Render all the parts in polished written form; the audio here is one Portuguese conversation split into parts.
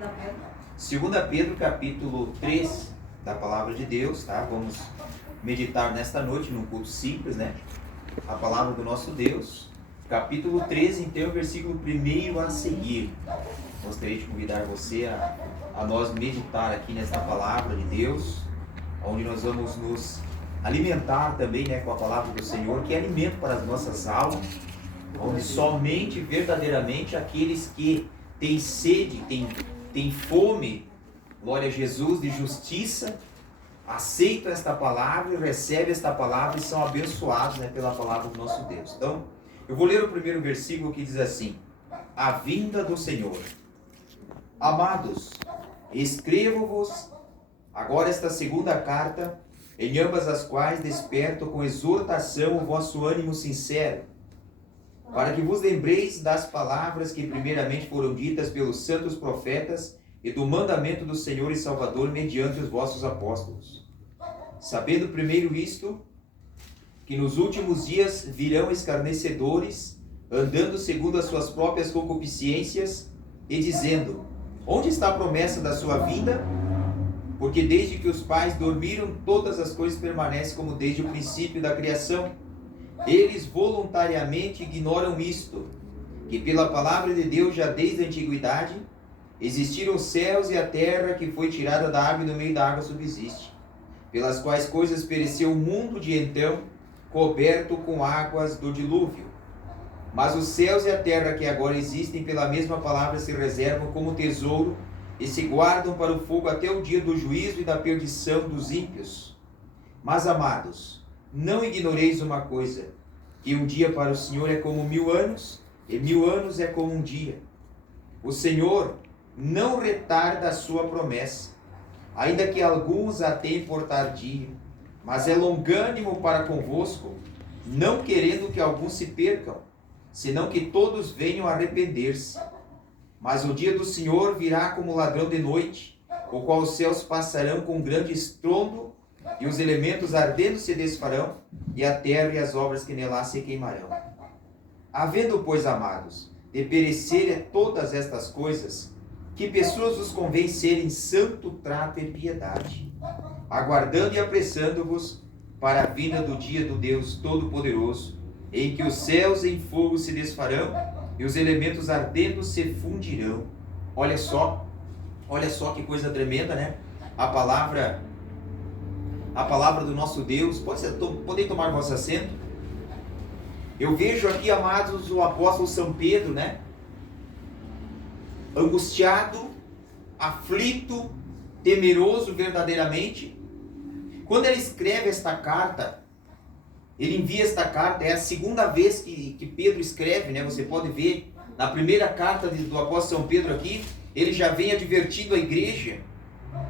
2 Pedro, capítulo 3 da Palavra de Deus, tá? Vamos meditar nesta noite num culto simples, né? A Palavra do nosso Deus, capítulo 13, então, versículo 1 a seguir. Gostaria de convidar você a nós meditar aqui nesta Palavra de Deus, onde nós vamos nos alimentar também, né, com a Palavra do Senhor, que é alimento para as nossas almas, onde somente, verdadeiramente, aqueles que têm sede, têm fome, glória a Jesus, de justiça, aceitam esta palavra e recebem esta palavra e são abençoados, né, pela palavra do nosso Deus. Então, eu vou ler o primeiro versículo que diz assim: a vinda do Senhor. Amados, escrevo-vos agora esta segunda carta, em ambas as quais desperto com exortação o vosso ânimo sincero, para que vos lembreis das palavras que primeiramente foram ditas pelos santos profetas e do mandamento do Senhor e Salvador mediante os vossos apóstolos. Sabendo primeiro isto, que nos últimos dias virão escarnecedores, andando segundo as suas próprias concupiscências, e dizendo: onde está a promessa da sua vinda? Porque desde que os pais dormiram, todas as coisas permanecem como desde o princípio da criação. Eles voluntariamente ignoram isto, que pela palavra de Deus já desde a antiguidade existiram os céus e a terra, que foi tirada da água e no meio da água subsiste, pelas quais coisas pereceu o mundo de então, coberto com águas do dilúvio. Mas os céus e a terra que agora existem pela mesma palavra se reservam como tesouro e se guardam para o fogo até o dia do juízo e da perdição dos ímpios. Mas, amados, não ignoreis uma coisa, que um dia para o Senhor é como 1000 anos, e 1000 anos é como um dia. O Senhor não retarda a sua promessa, ainda que alguns a tenham por tardio, mas é longânimo para convosco, não querendo que alguns se percam, senão que todos venham a arrepender-se. Mas o dia do Senhor virá como ladrão de noite, o qual os céus passarão com grande estrondo, e os elementos ardendo se desfarão, e a terra e as obras que nela se queimarão. Havendo, pois, amados, de perecer todas estas coisas, que pessoas os convém serem santo trato e piedade, aguardando e apressando-vos para a vinda do dia do Deus Todo-Poderoso, em que os céus em fogo se desfarão e os elementos ardendo se fundirão. Olha só que coisa tremenda, né? A palavra do nosso Deus. Podem tomar vosso assento. Eu vejo aqui, amados, o apóstolo São Pedro, né? Angustiado, aflito, temeroso verdadeiramente. Quando ele escreve esta carta, ele envia esta carta, é a segunda vez que Pedro escreve, né? Você pode ver, na primeira carta do apóstolo São Pedro aqui, ele já vem advertindo a igreja.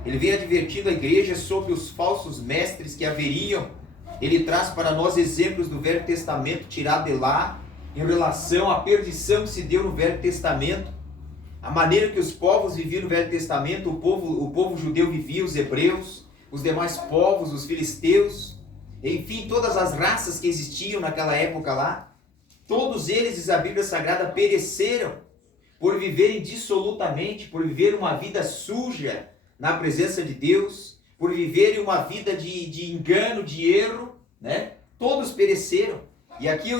Ele vem advertindo a igreja sobre os falsos mestres que haveriam. Ele traz para nós exemplos do Velho Testamento tirado de lá, em relação à perdição que se deu no Velho Testamento, a maneira que os povos viviam no Velho Testamento, o povo judeu vivia, os hebreus, os demais povos, os filisteus, enfim, todas as raças que existiam naquela época lá, todos eles, diz a Bíblia Sagrada, pereceram por viverem dissolutamente, por viver uma vida suja na presença de Deus, por viverem uma vida de engano, de erro, né? Todos pereceram. E aqui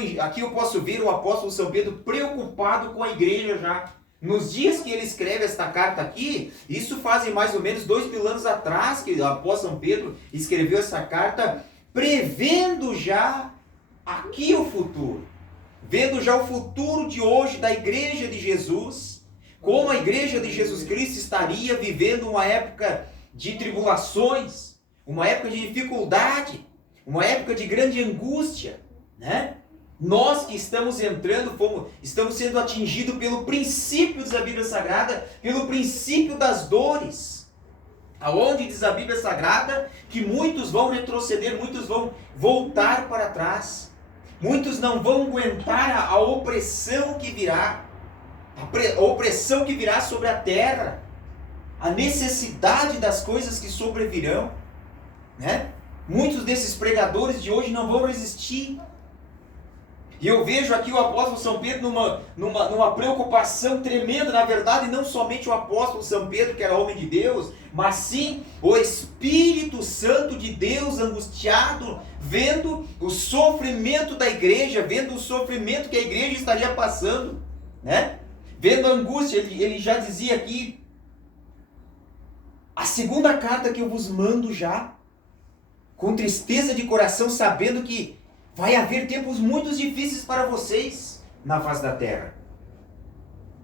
eu posso ver o apóstolo São Pedro preocupado com a igreja já. Nos dias que ele escreve esta carta aqui, isso fazem mais ou menos 2000 anos atrás que o apóstolo São Pedro escreveu essa carta, prevendo já aqui o futuro, vendo já o futuro de hoje da igreja de Jesus, como a igreja de Jesus Cristo estaria vivendo uma época de tribulações, uma época de dificuldade, uma época de grande angústia, né? Nós que estamos estamos sendo atingidos pelo princípio da Bíblia Sagrada, pelo princípio das dores, aonde diz a Bíblia Sagrada que muitos vão retroceder, muitos vão voltar para trás, muitos não vão aguentar a opressão que virá, a opressão que virá sobre a terra, a necessidade das coisas que sobrevirão, né? Muitos desses pregadores de hoje não vão resistir. E eu vejo aqui o apóstolo São Pedro numa preocupação tremenda, na verdade, não somente o apóstolo São Pedro, que era homem de Deus, mas sim o Espírito Santo de Deus angustiado, vendo o sofrimento da igreja, vendo o sofrimento que a igreja estaria passando, né? Vendo a angústia. Ele já dizia aqui: a segunda carta que eu vos mando já, com tristeza de coração, sabendo que vai haver tempos muito difíceis para vocês na face da terra.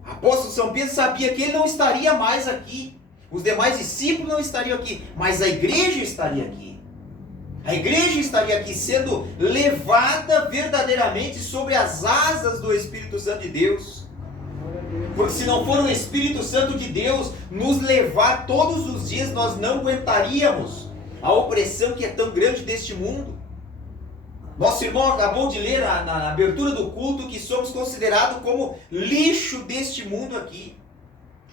O apóstolo São Pedro sabia que ele não estaria mais aqui, os demais discípulos não estariam aqui, mas a igreja estaria aqui. A igreja estaria aqui sendo levada verdadeiramente sobre as asas do Espírito Santo de Deus. Porque se não for o Espírito Santo de Deus nos levar todos os dias, nós não aguentaríamos a opressão que é tão grande deste mundo. Nosso irmão acabou de ler na abertura do culto que somos considerados como lixo deste mundo aqui.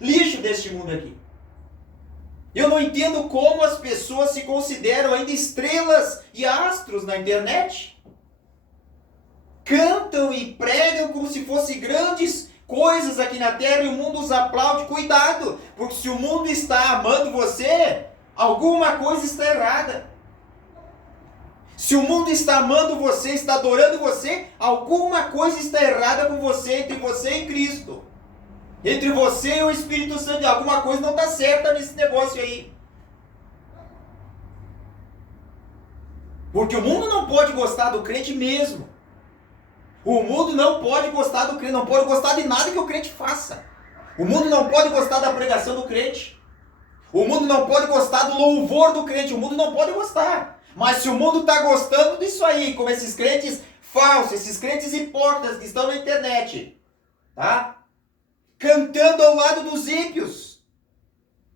Lixo deste mundo aqui. Eu não entendo como as pessoas se consideram ainda estrelas e astros na internet. Cantam e pregam como se fossem grandes coisas aqui na terra e o mundo os aplaude. Cuidado, porque se o mundo está amando você, alguma coisa está errada. Se o mundo está amando você, está adorando você, alguma coisa está errada com você, entre você e Cristo. Entre você e o Espírito Santo. Alguma coisa não está certa nesse negócio aí. Porque o mundo não pode gostar do crente mesmo. O mundo não pode gostar do crente, não pode gostar de nada que o crente faça. O mundo não pode gostar da pregação do crente. O mundo não pode gostar do louvor do crente. O mundo não pode gostar. Mas se o mundo está gostando disso aí, como esses crentes falsos, esses crentes hipócritas que estão na internet, tá? Cantando ao lado dos ímpios,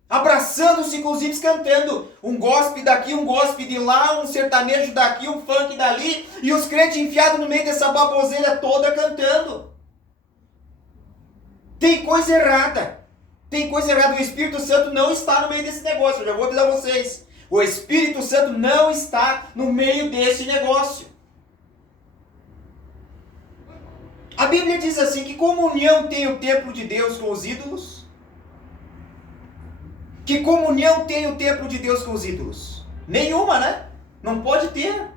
abraçando-se com os ímpios, cantando um gospel daqui, um gospel de lá, um sertanejo daqui, um funk dali, e os crentes enfiados no meio dessa baboseira toda cantando. Tem coisa errada. Tem coisa errada. O Espírito Santo não está no meio desse negócio, eu já vou avisar vocês. O Espírito Santo não está no meio desse negócio. A Bíblia diz assim, que comunhão tem o templo de Deus com os ídolos? Que comunhão tem o templo de Deus com os ídolos? Nenhuma, né? Não pode ter.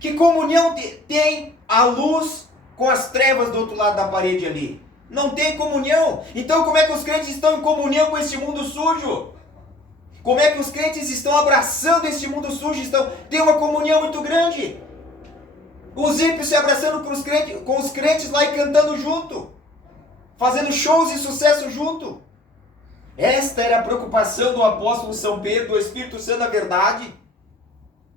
Que comunhão tem a luz com as trevas do outro lado da parede ali? Não tem comunhão. Então como é que os crentes estão em comunhão com esse mundo sujo? Como é que os crentes estão abraçando esse mundo sujo? Tem uma comunhão muito grande. Os ímpios se abraçando com os crentes lá e cantando junto. Fazendo shows de sucesso junto. Esta era a preocupação do apóstolo São Pedro, do Espírito Santo da verdade.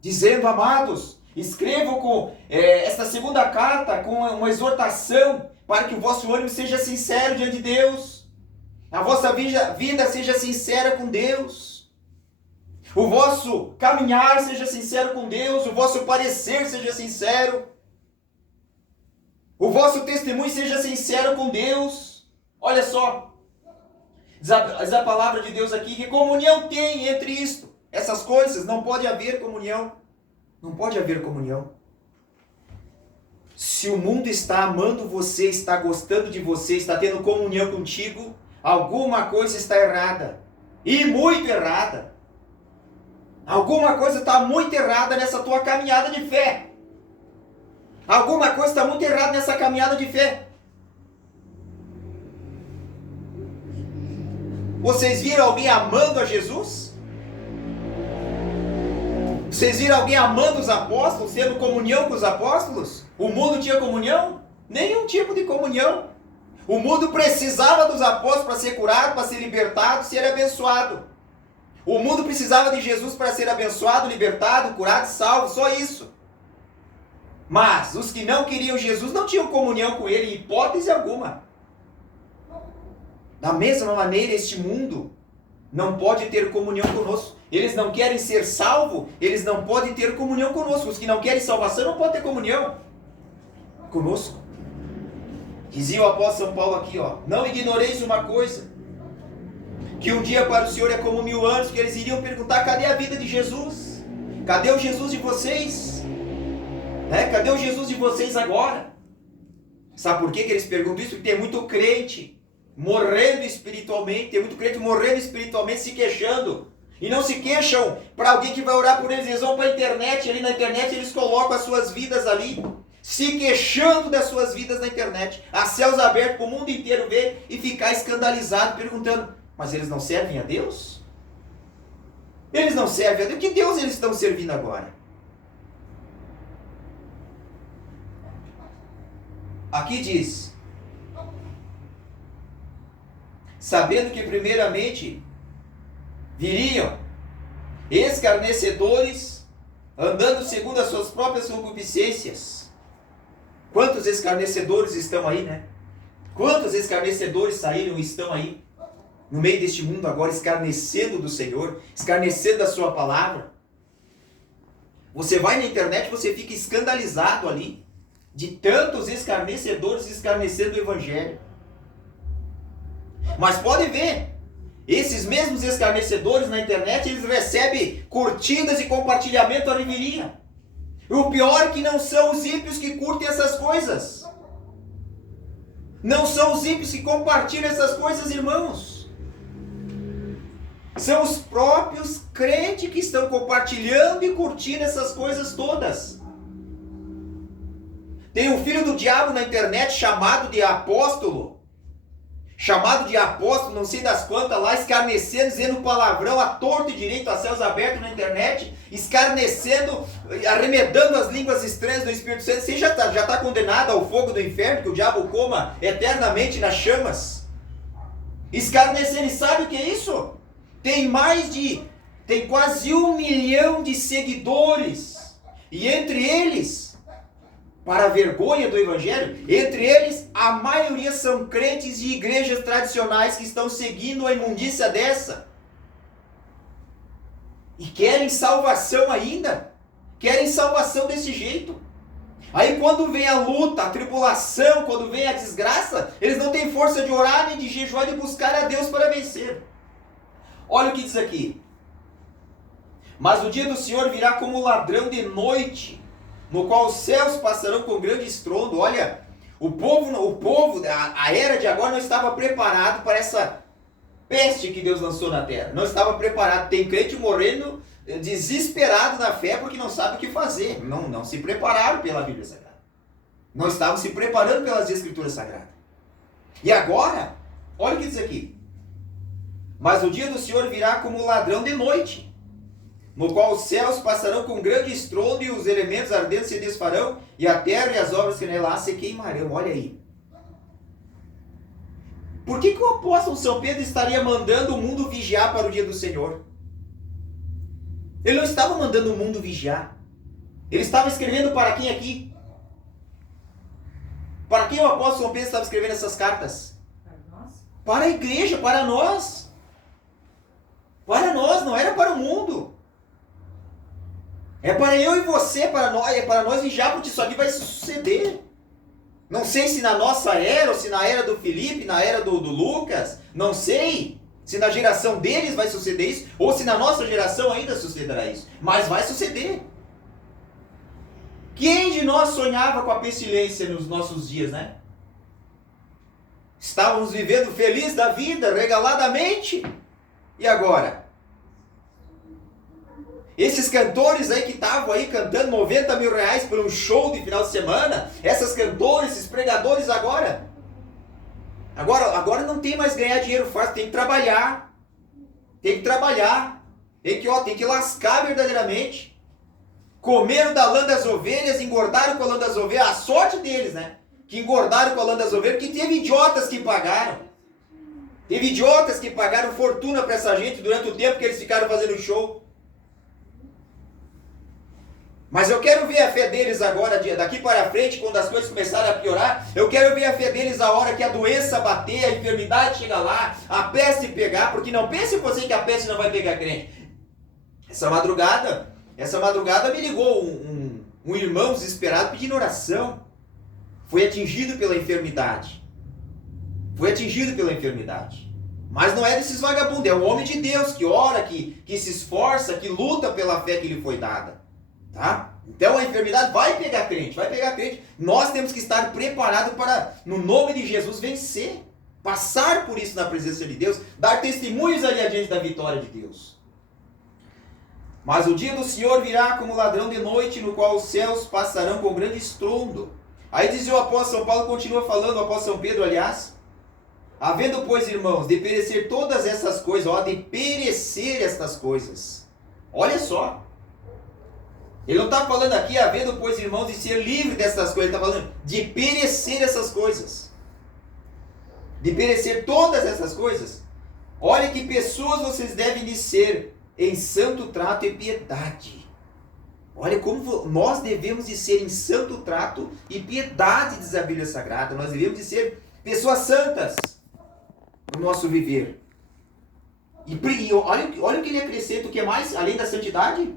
Dizendo: amados, escrevam com esta segunda carta com uma exortação para que o vosso ânimo seja sincero diante de Deus. A vossa vida seja sincera com Deus. O vosso caminhar seja sincero com Deus, o vosso parecer seja sincero, o vosso testemunho seja sincero com Deus. Olha só, diz a palavra de Deus aqui, que comunhão tem entre isto, essas coisas. Não pode haver comunhão, não pode haver comunhão. Se o mundo está amando você, está gostando de você, está tendo comunhão contigo, alguma coisa está errada, e muito errada. Alguma coisa está muito errada nessa tua caminhada de fé. Alguma coisa está muito errada nessa caminhada de fé. Vocês viram alguém amando a Jesus? Vocês viram alguém amando os apóstolos, tendo comunhão com os apóstolos? O mundo tinha comunhão? Nenhum tipo de comunhão. O mundo precisava dos apóstolos para ser curado, para ser libertado, ser abençoado. O mundo precisava de Jesus para ser abençoado, libertado, curado, salvo, só isso. Mas os que não queriam Jesus não tinham comunhão com ele, em hipótese alguma. Da mesma maneira, este mundo não pode ter comunhão conosco. Eles não querem ser salvos, eles não podem ter comunhão conosco. Os que não querem salvação não podem ter comunhão conosco. Dizia o apóstolo São Paulo aqui, ó: não ignoreis uma coisa, que um dia para o Senhor é como 1000 anos, que eles iriam perguntar: cadê a vida de Jesus? Cadê o Jesus de vocês? Cadê o Jesus de vocês agora? Sabe por que eles perguntam isso? Porque tem muito crente morrendo espiritualmente, tem muito crente morrendo espiritualmente, se queixando. E não se queixam para alguém que vai orar por eles. Eles vão para a internet, ali na internet eles colocam as suas vidas ali, se queixando das suas vidas na internet, a céus abertos para o mundo inteiro ver e ficar escandalizado, perguntando, mas eles não servem a Deus? Eles não servem a Deus? Que Deus eles estão servindo agora? Aqui diz, sabendo que primeiramente viriam escarnecedores, andando segundo as suas próprias concupiscências. Quantos escarnecedores estão aí, né? Quantos escarnecedores saíram e estão aí, no meio deste mundo agora, escarnecendo do Senhor, escarnecendo da sua palavra. Você vai na internet, você fica escandalizado ali, de tantos escarnecedores escarnecendo o Evangelho. Mas pode ver, esses mesmos escarnecedores na internet, eles recebem curtidas e compartilhamento à riveria. E o pior é que não são os ímpios que curtem essas coisas. Não são os ímpios que compartilham essas coisas, irmãos. São os próprios crentes que estão compartilhando e curtindo essas coisas todas. Tem um filho do diabo na internet chamado de apóstolo, não sei das quantas lá, escarnecendo, dizendo palavrão à torto e direito, a céus abertos na internet, escarnecendo, arremedando as línguas estranhas do Espírito Santo. Você já está condenado ao fogo do inferno, que o diabo coma eternamente nas chamas. Escarnecendo, e sabe o que é isso? Tem quase 1 milhão de seguidores, e entre eles, para a vergonha do Evangelho, entre eles, a maioria são crentes de igrejas tradicionais que estão seguindo a imundícia dessa. E querem salvação ainda. Querem salvação desse jeito. Aí quando vem a luta, a tribulação, quando vem a desgraça, eles não têm força de orar, nem de jejuar, de buscar a Deus para vencer. Olha o que diz aqui. Mas o dia do Senhor virá como ladrão de noite, no qual os céus passarão com grande estrondo. Olha, o povo, a era de agora não estava preparado para essa peste que Deus lançou na terra. Não estava preparado. Tem crente morrendo desesperado na fé porque não sabe o que fazer. Não se prepararam pela Bíblia Sagrada. Não estavam se preparando pelas Escrituras Sagradas. E agora, olha o que diz aqui. Mas o dia do Senhor virá como ladrão de noite, no qual os céus passarão com grande estrondo e os elementos ardentes se desfarão, e a terra e as obras que nela há se queimarão. Olha aí. Por que o apóstolo São Pedro estaria mandando o mundo vigiar para o dia do Senhor? Ele não estava mandando o mundo vigiar. Ele estava escrevendo para quem aqui? Para quem o apóstolo São Pedro estava escrevendo essas cartas? Para nós. Para a igreja, para nós. Para nós, não era para o mundo. É para eu e você, é para nós vigiar, porque isso aqui vai suceder. Não sei se na nossa era, ou se na era do Felipe, na era do Lucas, não sei se na geração deles vai suceder isso, ou se na nossa geração ainda sucederá isso. Mas vai suceder. Quem de nós sonhava com a pestilência nos nossos dias, né? Estávamos vivendo feliz da vida, regaladamente. E agora? Esses cantores aí que estavam aí cantando 90 mil reais por um show de final de semana, essas cantoras, esses pregadores agora não tem mais ganhar dinheiro fácil, tem que trabalhar. Tem que lascar verdadeiramente. Comeram da lã das ovelhas, engordaram com a lã das ovelhas, a sorte deles, né? Que engordaram com a lã das ovelhas, porque teve idiotas que pagaram. Teve idiotas que pagaram fortuna para essa gente durante o tempo que eles ficaram fazendo show. Mas eu quero ver a fé deles agora, daqui para frente, quando as coisas começarem a piorar. Eu quero ver a fé deles a hora que a doença bater, a enfermidade chegar lá, a peste pegar, porque não pense você que a peste não vai pegar crente. Essa madrugada me ligou um irmão desesperado pedindo oração. Foi atingido pela enfermidade. Mas não é desses vagabundos, é um homem de Deus que ora, que se esforça, que luta pela fé que lhe foi dada. Tá? Então a enfermidade vai pegar crente, vai pegar crente. Nós temos que estar preparados para, no nome de Jesus, vencer. Passar por isso na presença de Deus, dar testemunhos ali adiante da vitória de Deus. Mas o dia do Senhor virá como ladrão de noite, no qual os céus passarão com grande estrondo. Aí diz o apóstolo São Paulo, continua falando, o apóstolo São Pedro, aliás, havendo, pois, irmãos, de perecer todas essas coisas, ó, de perecer estas coisas. Olha só. Ele não está falando aqui, havendo, pois, irmãos, de ser livre dessas coisas. Ele está falando de perecer essas coisas. De perecer todas essas coisas. Olha que pessoas vocês devem de ser em santo trato e piedade. Olha como nós devemos de ser em santo trato e piedade, diz a Bíblia Sagrada. Nós devemos de ser pessoas santas no nosso viver. E olha o que ele acrescenta, o que mais, além da santidade?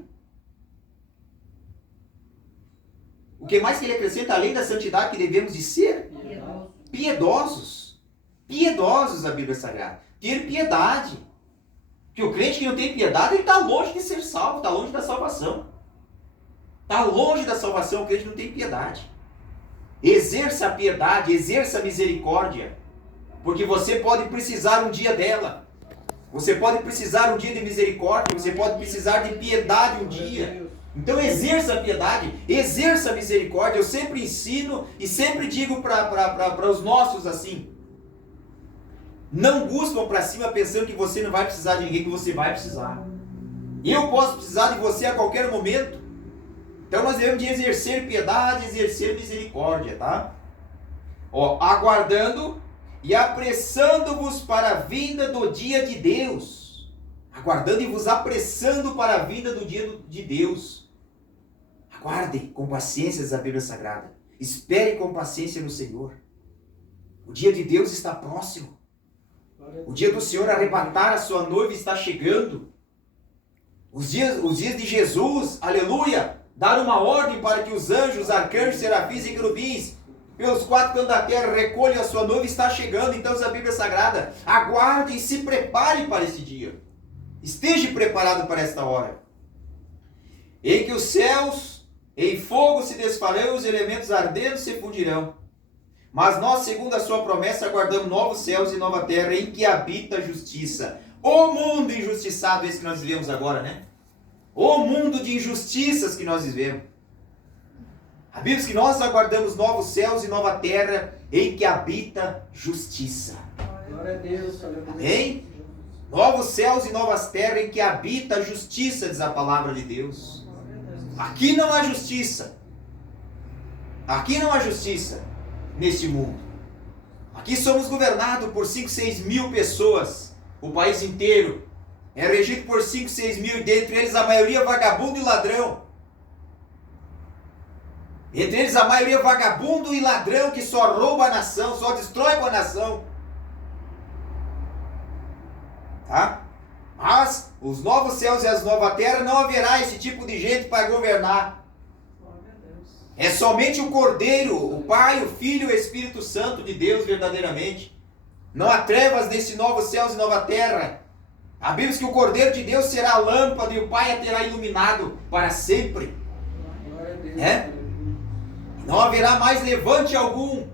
O que mais que ele acrescenta, além da santidade, que devemos de ser? Piedosos. Piedosos, a Bíblia Sagrada. Ter piedade. Porque o crente que não tem piedade, ele está longe de ser salvo, está longe da salvação. Está longe da salvação, o crente não tem piedade. Exerça a piedade, exerça a misericórdia. Porque você pode precisar um dia dela. Você pode precisar um dia de misericórdia, você pode precisar de piedade um dia. Então exerça a piedade, exerça a misericórdia. Eu sempre ensino e sempre digo para os nossos assim: não buscam para cima pensando que você não vai precisar de ninguém, que você vai precisar. Eu posso precisar de você a qualquer momento. Então nós devemos de exercer piedade, exercer misericórdia, tá? Ó, aguardando e apressando-vos para a vinda do dia de Deus. Aguardando e vos apressando para a vinda do dia de Deus. Aguarde com paciência, diz a Bíblia Sagrada. Espere com paciência no Senhor. O dia de Deus está próximo. O dia do Senhor arrebatar a sua noiva está chegando. Os dias de Jesus, aleluia, dar uma ordem para que os anjos, arcanjos, serafins e querubins, pelos 4 cantos da terra, recolham a sua noiva, está chegando. Então, diz a Bíblia Sagrada, aguarde e se prepare para esse dia. Esteja preparado para esta hora. Em que os céus em fogo se desfarão, os elementos ardendo se fundirão. Mas nós, segundo a sua promessa, aguardamos novos céus e nova terra em que habita a justiça. O mundo injustiçado, esse que nós vivemos agora, né? O mundo de injustiças que nós vivemos. A Bíblia diz que nós aguardamos novos céus e nova terra em que habita justiça. Glória a Deus. Amém? Novos céus e novas terras em que habita a justiça, diz a palavra de Deus. Aqui não há justiça. Aqui não há justiça neste mundo. Aqui somos governados por 5, 6 mil pessoas. O país inteiro é regido por 5, 6 mil, e dentre eles a maioria vagabundo e ladrão. Entre eles a maioria vagabundo e ladrão que só rouba a nação, só destrói com a nação. Tá? Mas os novos céus e as novas terras não haverá esse tipo de gente para governar. É somente o Cordeiro, o Pai, o Filho e o Espírito Santo de Deus verdadeiramente. Não há trevas nesse novos céus e nova terra. A Bíblia diz que o Cordeiro de Deus será a lâmpada e o Pai a terá iluminado para sempre. É? Não haverá mais levante algum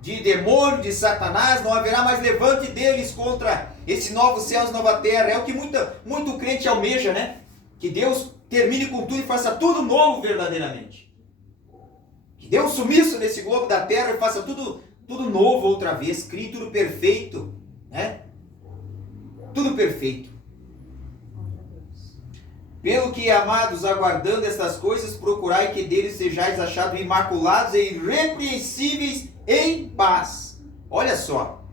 de demônio, de Satanás, não haverá mais levante deles contra esse novo céus e nova terra. É o que muito crente almeja, né? Que Deus termine com tudo e faça tudo novo verdadeiramente. Que Deus sumiço nesse globo da terra e faça tudo novo outra vez, crie tudo perfeito, né? Tudo perfeito. Pelo que, amados, aguardando estas coisas, procurai que deles sejais achados imaculados e irrepreensíveis em paz. Olha só.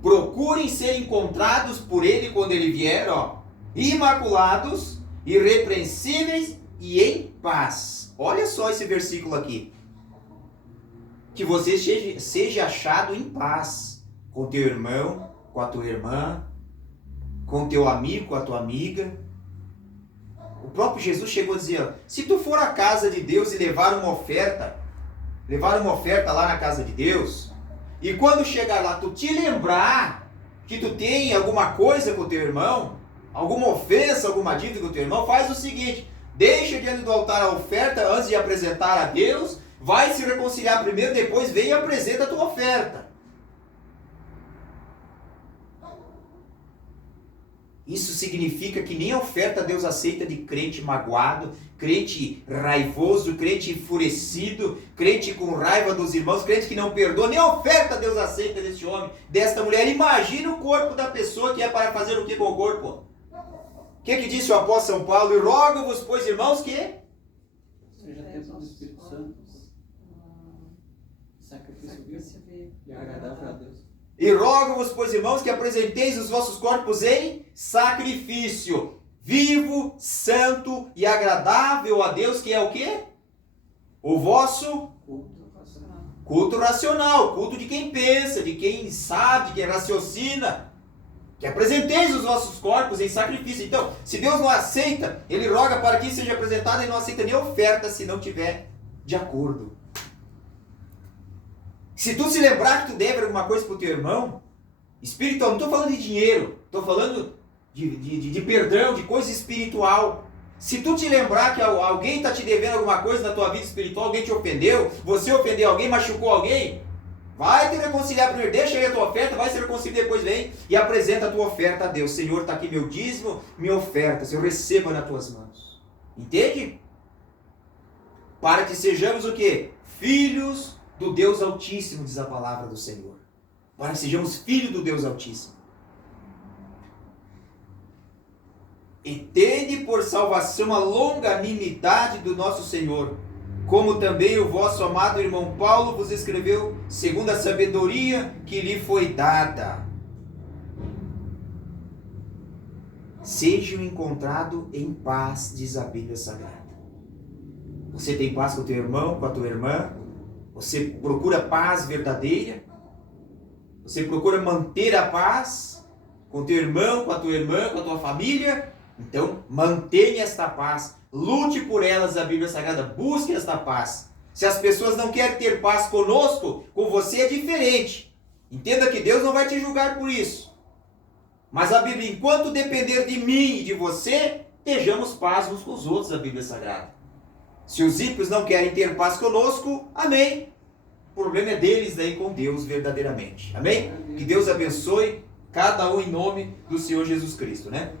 Procurem ser encontrados por ele quando ele vier, ó, imaculados, irrepreensíveis e em paz. Olha só esse versículo aqui. Que você seja achado em paz com teu irmão, com a tua irmã, com teu amigo, com a tua amiga. O próprio Jesus chegou a dizer, ó, se tu for à casa de Deus e levar uma oferta lá na casa de Deus, e quando chegar lá, tu te lembrar que tu tem alguma coisa com o teu irmão, alguma ofensa, alguma dívida com o teu irmão, faz o seguinte, Deixa diante do altar a oferta antes de apresentar a Deus. Vai se reconciliar primeiro, depois vem e apresenta a tua oferta. Isso significa que nem a oferta Deus aceita de crente magoado, crente raivoso, crente enfurecido, crente com raiva dos irmãos, crente que não perdoa. Nem a oferta Deus aceita desse homem, desta mulher. Imagina o corpo da pessoa que é para fazer o que com o corpo? O que disse o apóstolo São Paulo? E rogo-vos, pois, irmãos, que seja templo do Espírito Santo, sacrifício vivo e agradável a Deus. E rogo-vos, pois, irmãos, que apresenteis os vossos corpos em sacrifício vivo, santo e agradável a Deus, que é o quê? O vosso culto racional, culto de quem pensa, de quem sabe, de quem raciocina. Que apresenteis os vossos corpos em sacrifício. Então, se Deus não aceita, Ele roga para que seja apresentado e não aceita nem oferta se não tiver de acordo. Se tu se lembrar que tu deve alguma coisa para o teu irmão, espiritual, não estou falando de dinheiro, estou falando de perdão, de coisa espiritual. Se tu te lembrar que alguém está te devendo alguma coisa na tua vida espiritual, alguém te ofendeu, você ofendeu alguém, machucou alguém, vai te reconciliar primeiro, deixa aí a tua oferta, vai se reconciliar, depois vem e apresenta a tua oferta a Deus. Senhor, está aqui meu dízimo, minha oferta, Senhor, receba nas tuas mãos. Entende? Para que sejamos o quê? Filhos do Deus Altíssimo, diz a palavra do Senhor. Para que sejamos filhos do Deus Altíssimo. E tende por salvação a longanimidade do nosso Senhor, como também o vosso amado irmão Paulo vos escreveu, segundo a sabedoria que lhe foi dada. Sejam encontrados em paz, diz a Bíblia Sagrada. Você tem paz com o teu irmão, com a tua irmã? Você procura paz verdadeira? Você procura manter a paz com o teu irmão, com a tua irmã, com a tua família? Então, mantenha esta paz. Lute por elas, a Bíblia Sagrada. Busque esta paz. Se as pessoas não querem ter paz conosco, com você é diferente. Entenda que Deus não vai te julgar por isso. Mas a Bíblia, enquanto depender de mim e de você, estejamos paz uns com os outros, a Bíblia Sagrada. Se os ímpios não querem ter paz conosco, amém. O problema é deles daí com Deus verdadeiramente. Amém? Que Deus abençoe cada um em nome do Senhor Jesus Cristo, né?